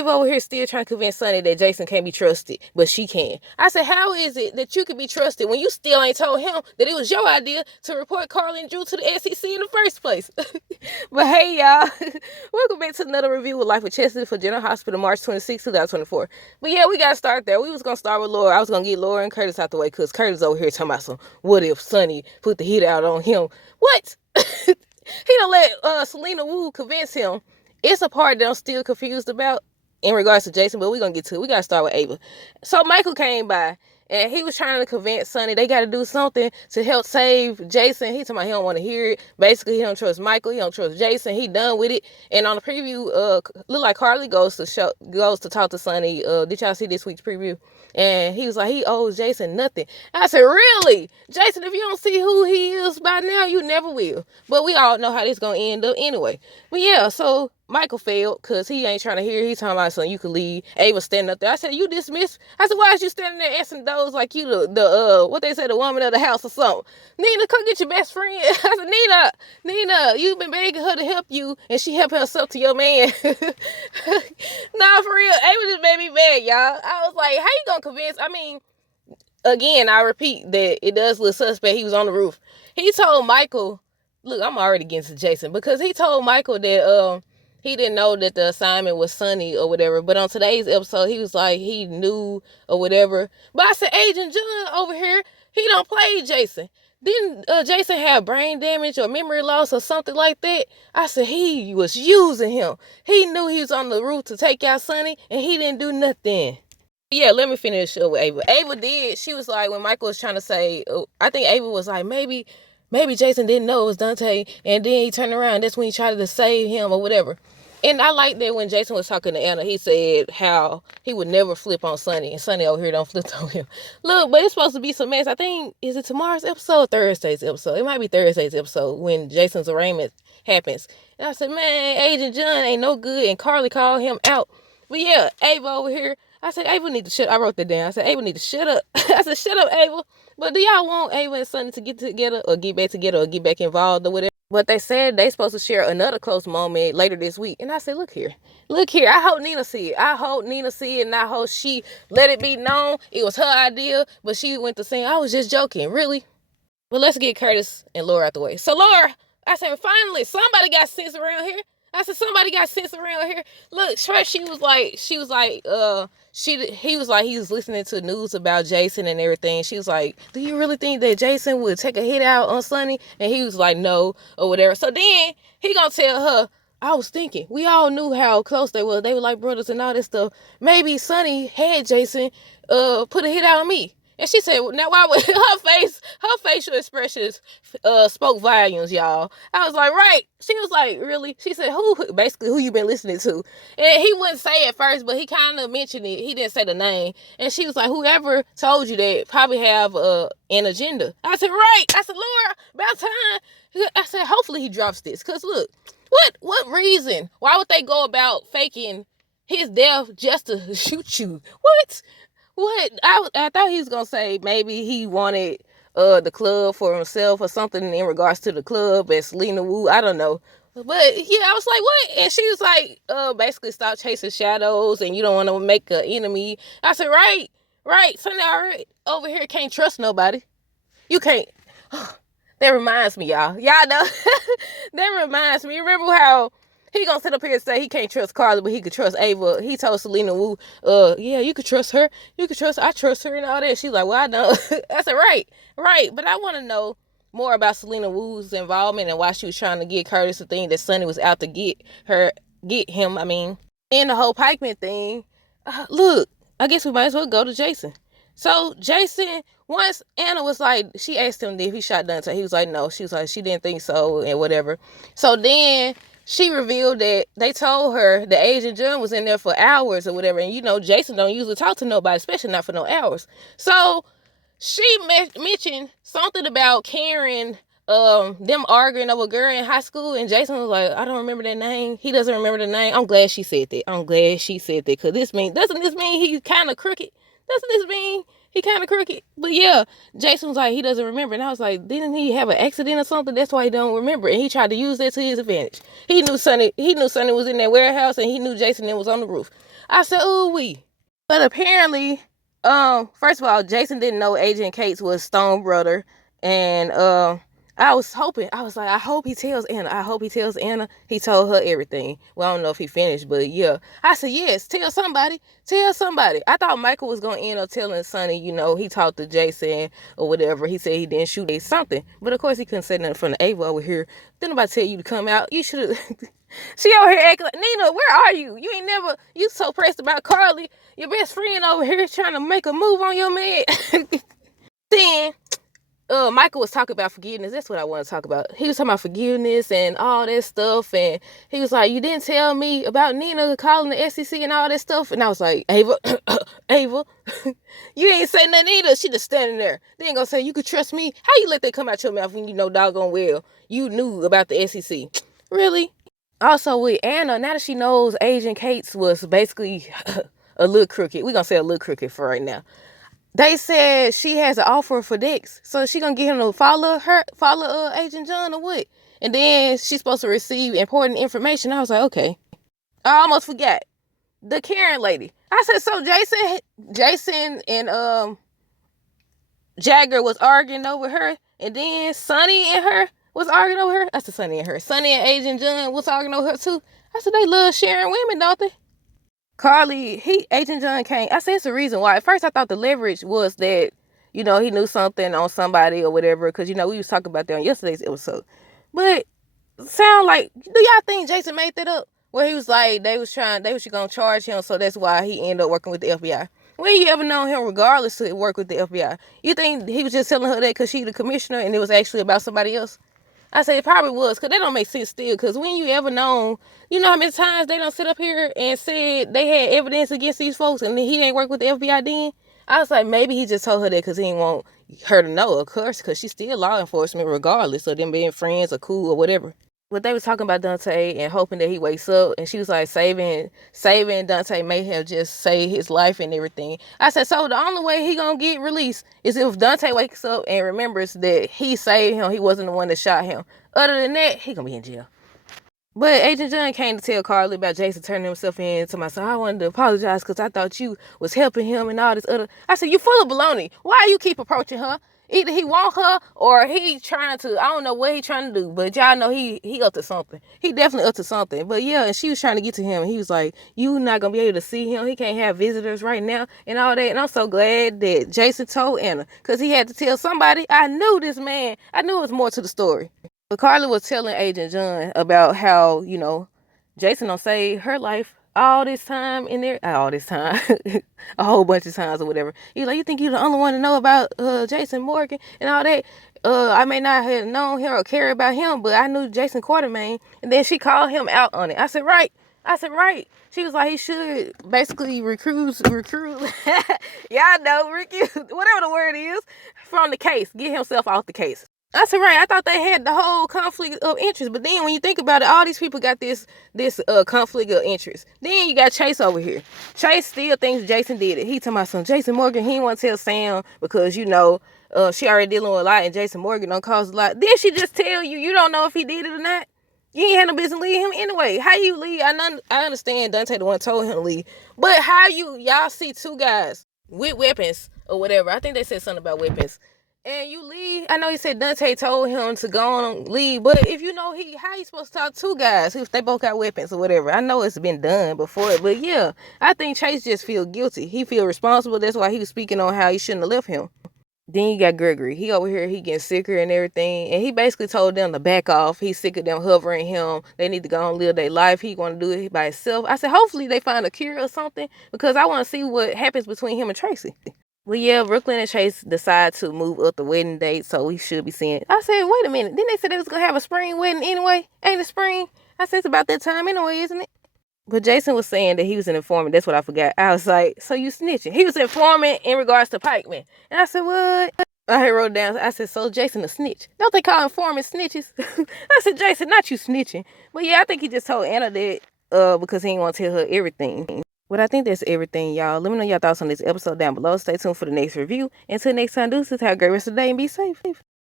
Ava over here still trying to convince Sonny that Jason can't be trusted, but she can. I said, how is it that you can be trusted when you still ain't told him that it was your idea to report Carly and Drew to the SEC in the first place? But hey, y'all, welcome back to another review with Life with Chesty for General Hospital, March 26, 2024. But yeah, we got to start there. We was going to start with Laura. I was going to get Laura and Curtis out the way because Curtis over here talking about some, what if Sonny put the heat out on him? What? He don't let Selena Wu convince him. It's a part that I'm still confused about in regards to Jason, but we're going to get to it. We got to start with Ava. So Michael came by, and he was trying to convince Sonny they got to do something to help save Jason. He talking about he don't want to hear it. Basically, he don't trust Michael. He don't trust Jason. He done with it. And on the preview, look like Carly goes to talk to Sonny. Did y'all see this week's preview? And he was like, he owes Jason nothing. I said, really? Jason, if you don't see who he is by now, you never will. But we all know how this going to end up anyway. But yeah, so Michael failed because he ain't trying to hear. He's talking about something you could leave. Ava standing up there. I said, you dismissed? I said, why is you standing there asking those like you the what they say, the woman of the house or something? Nina, come get your best friend. I said, Nina, you've been begging her to help you, and she helped herself to your man. Nah, for real, Ava just made me mad, y'all. I was like, how you gonna convince? I mean, again, I repeat that it does look suspect. He was on the roof. He told Michael, look, I'm already against Jason because he told Michael that he didn't know that the assignment was Sonny or whatever. But on today's episode, he was like, he knew or whatever. But I said, Agent John over here, he don't play Jason. Didn't Jason have brain damage or memory loss or something like that? I said, he was using him. He knew he was on the roof to take out Sonny, and he didn't do nothing. Yeah, let me finish up with Ava. Ava did. She was like, when Michael was trying to say, I think Ava was like, maybe Jason didn't know it was Dante, and then he turned around. That's when he tried to save him or whatever. And I like that when Jason was talking to Anna, he said how he would never flip on Sonny, and Sonny over here don't flip on him. Look, but it's supposed to be some mess. I think, is it tomorrow's episode or Thursday's episode? It might be Thursday's episode when Jason's arraignment happens. And I said, man, Agent John ain't no good, and Carly called him out. But yeah, Ava over here, I said, Ava need to shut up. I wrote that down. I said, Ava need to shut up. I said, shut up, Ava. But do y'all want Ava and Sonny to get together or get back together or get back involved or whatever? But they said they supposed to share another close moment later this week. And I said, look here. I hope Nina see it. And I hope she let it be known it was her idea. But she went to saying, I was just joking. Really? Well, let's get Curtis and Laura out the way. So Laura, I said, finally, somebody got sense around here. Look, first he was like, he was listening to news about Jason and everything. She was like, do you really think that Jason would take a hit out on Sonny? And he was like, no, or whatever. So then he gonna tell her, I was thinking, we all knew how close they were. They were like brothers and all this stuff. Maybe Sonny had Jason put a hit out on me. And she said, now why would her facial expressions spoke volumes, y'all. I was like, right. She was like, really? She said, who you been listening to? And he wouldn't say it first, but he kind of mentioned it. He didn't say the name. And she was like, whoever told you that probably have an agenda. I said, right. I said, Laura, about time. I said, hopefully he drops this. Because look, what reason? Why would they go about faking his death just to shoot you? What? I thought he was going to say maybe he wanted the club for himself or something in regards to the club and Selena Wu. I don't know. But yeah, I was like, what? And she was like, basically stop chasing shadows and you don't want to make an enemy. I said, right. Sonny already over here can't trust nobody. You can't. That reminds me, y'all. Y'all know. That reminds me. Remember how he gonna sit up here and say he can't trust Carly, but he could trust Ava. He told Selena Wu, yeah, you could trust her. I trust her and all that. She's like, well, I know. I said, right. But I want to know more about Selena Wu's involvement and why she was trying to get Curtis to think that Sonny was out to get him. I mean, and the whole Pikeman thing. Look, I guess we might as well go to Jason. So Jason, once Anna was like, she asked him if he shot Dante. He was like, no. She was like, she didn't think so and whatever. So then she revealed that they told her that Agent John was in there for hours or whatever. And, you know, Jason don't usually talk to nobody, especially not for no hours. So she mentioned something about Karen, them arguing over a girl in high school. And Jason was like, I don't remember that name. He doesn't remember the name. I'm glad she said that. Because doesn't this mean he's kind of crooked? Doesn't this mean He kind of crooked. But yeah, Jason was like, he doesn't remember. And I was like, didn't he have an accident or something? That's why he don't remember. And he tried to use that to his advantage. He knew Sonny was in that warehouse, and he knew Jason was on the roof. I said, ooh wee. But apparently, first of all, Jason didn't know Agent Cates was Stone brother. And I was hoping, I was like, I hope he tells Anna. I hope he tells Anna. He told her everything. Well, I don't know if he finished, but yeah. I said, yes, tell somebody. Tell somebody. I thought Michael was going to end up telling Sonny, he talked to Jason or whatever. He said he didn't shoot something. But of course, he couldn't say nothing from the Ava over here. Didn't nobody tell you to come out. You should have. She over here acting like, Nina, where are you? You ain't never, you so pressed about Carly. Your best friend over here trying to make a move on your man. Then, Michael was talking about forgiveness. That's what I want to talk about. He was talking about forgiveness and all that stuff. And he was like, you didn't tell me about Nina calling the SEC and all that stuff. And I was like, Ava, Ava, you ain't say nothing either. She just standing there. They ain't gonna say, you could trust me. How you let that come out your mouth when you know doggone well you knew about the SEC? Really? Also with Anna, now that she knows Agent Cates was basically a little crooked. We're gonna say a little crooked for right now. They said she has an offer for Dex. So she gonna get him to follow Agent John or what? And then she's supposed to receive important information. I was like, okay. I almost forgot. The Karen lady. I said, so Jason and Jagger was arguing over her, and then Sonny and her was arguing over her. I said Sonny and her. Sonny and Agent John was arguing over her too. I said they love sharing women, don't they? Carly, Agent John came. I said it's the reason why. At first, I thought the leverage was that, he knew something on somebody or whatever. Because, we was talking about that on yesterday's episode. But, sound like, do y'all think Jason made that up? Where he was like, they was going to charge him, so that's why he ended up working with the FBI. When you ever known him regardless to work with the FBI? You think he was just telling her that because she's the commissioner and it was actually about somebody else? I say it probably was, because that don't make sense still. Because when you ever known, how many times they don't sit up here and said they had evidence against these folks and he ain't work with the FBI then? I was like, maybe he just told her that because he didn't want her to know, of course, because she's still law enforcement regardless of them being friends or cool or whatever. But they was talking about Dante and hoping that he wakes up, and she was like, saving Dante may have just saved his life and everything. I said, so the only way he gonna get released is if Dante wakes up and remembers that he saved him, he wasn't the one that shot him. Other than that, he gonna be in jail. But Agent John came to tell Carly about Jason turning himself in to myself. I wanted to apologize because I thought you was helping him and all this other. I said, you full of baloney. Why you keep approaching her? Either he want her or he trying to, I don't know what he trying to do, but y'all know he up to something. He definitely up to something. But yeah, and she was trying to get to him. And he was like, you not going to be able to see him. He can't have visitors right now and all that. And I'm so glad that Jason told Anna because he had to tell somebody. I knew this man. I knew it was more to the story. But Carly was telling Agent John about how, Jason don't save her life all this time in there, all this time, a whole bunch of times or whatever. He's like, you think you're the only one to know about Jason Morgan and all that? I may not have known him or care about him, but I knew Jason Quartermain. And then she called him out on it. I said, right. She was like, he should basically recruit. Y'all know, recruit, whatever the word is, from the case. Get himself off the case. I said, right, I thought they had the whole conflict of interest. But then when you think about it, all these people got this conflict of interest. Then you got Chase over here. Chase still thinks Jason did it. He talking about some Jason Morgan. He didn't want to tell Sam because, she already dealing with a lot and Jason Morgan don't cause a lot. Then she just tell you don't know if he did it or not. You ain't had no business leaving him anyway. How you leave? I understand Dante the one told him to leave. But how y'all see two guys with weapons or whatever. I think they said something about weapons. And you leave. I know he said Dante told him to go on and leave, but if how you supposed to talk to two guys if they both got weapons or whatever? I know it's been done before, but yeah, I think Chase just feel guilty. He feel responsible. That's why he was speaking on how he shouldn't have left him. Then you got Gregory. He over here, he getting sicker and everything, and he basically told them to back off. He's sick of them hovering him. They need to go and live their life. He want to do it by himself. I said, hopefully they find a cure or something because I want to see what happens between him and Tracy. Well, yeah, Brooklyn and Chase decide to move up the wedding date, so we should be seeing. I said, wait a minute. Didn't they say they was going to have a spring wedding anyway? Ain't it spring? I said, it's about that time anyway, isn't it? But Jason was saying that he was an informant. That's what I forgot. I was like, so you snitching? He was informant in regards to Pikeman. And I said, what? I wrote down. I said, so Jason a snitch. Don't they call informants snitches? I said, Jason, not you snitching. But yeah, I think he just told Anna that because he didn't want to tell her everything. Well, I think that's everything, y'all. Let me know your thoughts on this episode down below. Stay tuned for the next review. Until next time, deuces, have a great rest of the day and be safe.